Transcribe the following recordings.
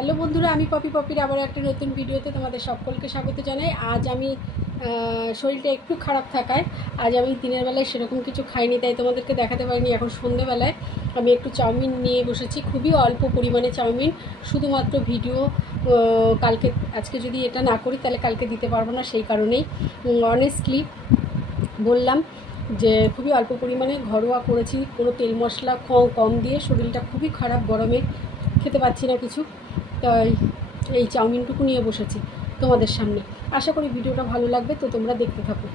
Hello বন্ধুরা, আমি পপির আবার একটা নতুন ভিডিওতে তোমাদের সকলকে স্বাগত জানাই। আজ আমি শরীরটা একটু খারাপ থাকায় আজ আমি দিনের বেলায় সেরকম কিছু খাইনি, তাই তোমাদেরকে দেখাতে পারিনি। এখন সন্ধ্যেবেলায় আমি একটু চাউমিন নিয়ে বসেছি, খুবই অল্প পরিমাণে চাউমিন, শুধুমাত্র ভিডিও আজকে যদি এটা না করি তাহলে কালকে দিতে পারবো না, সেই কারণেই অনেস্টলি বললাম যে খুবই অল্প পরিমাণে ঘরোয়া করেছি, কোনো তেল মশলা কম দিয়ে। শরীরটা খুবই খারাপ, গরমে খেতে পাচ্ছি না কিছু, তাই এই চাউমিনটুকু নিয়ে বসেছি তোমাদের সামনে। আশা করি ভিডিওটা ভালো লাগবে, তো তোমরা দেখতে থাকো।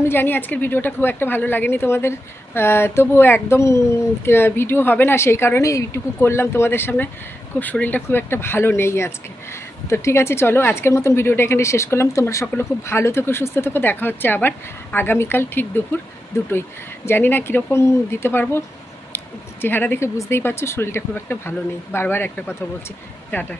আমি জানি আজকের ভিডিওটা খুব একটা ভালো লাগেনি তোমাদের, তবুও একদম ভিডিও হবে না, সেই কারণে এইটুকু করলাম তোমাদের সামনে। শরীরটা খুব একটা ভালো নেই আজকে। তো ঠিক আছে, চলো আজকের মতন ভিডিওটা এখানে শেষ করলাম। তোমরা সকলে খুব ভালো থেকো, সুস্থ থেকো। দেখা হচ্ছে আবার আগামীকাল ঠিক দুপুর 2টোয়। জানি না কীরকম দিতে পারবো, চেহারা দেখে বুঝতেই পারছো শরীরটা খুব একটা ভালো নেই। বারবার একটা কথা বলছি, টাটা।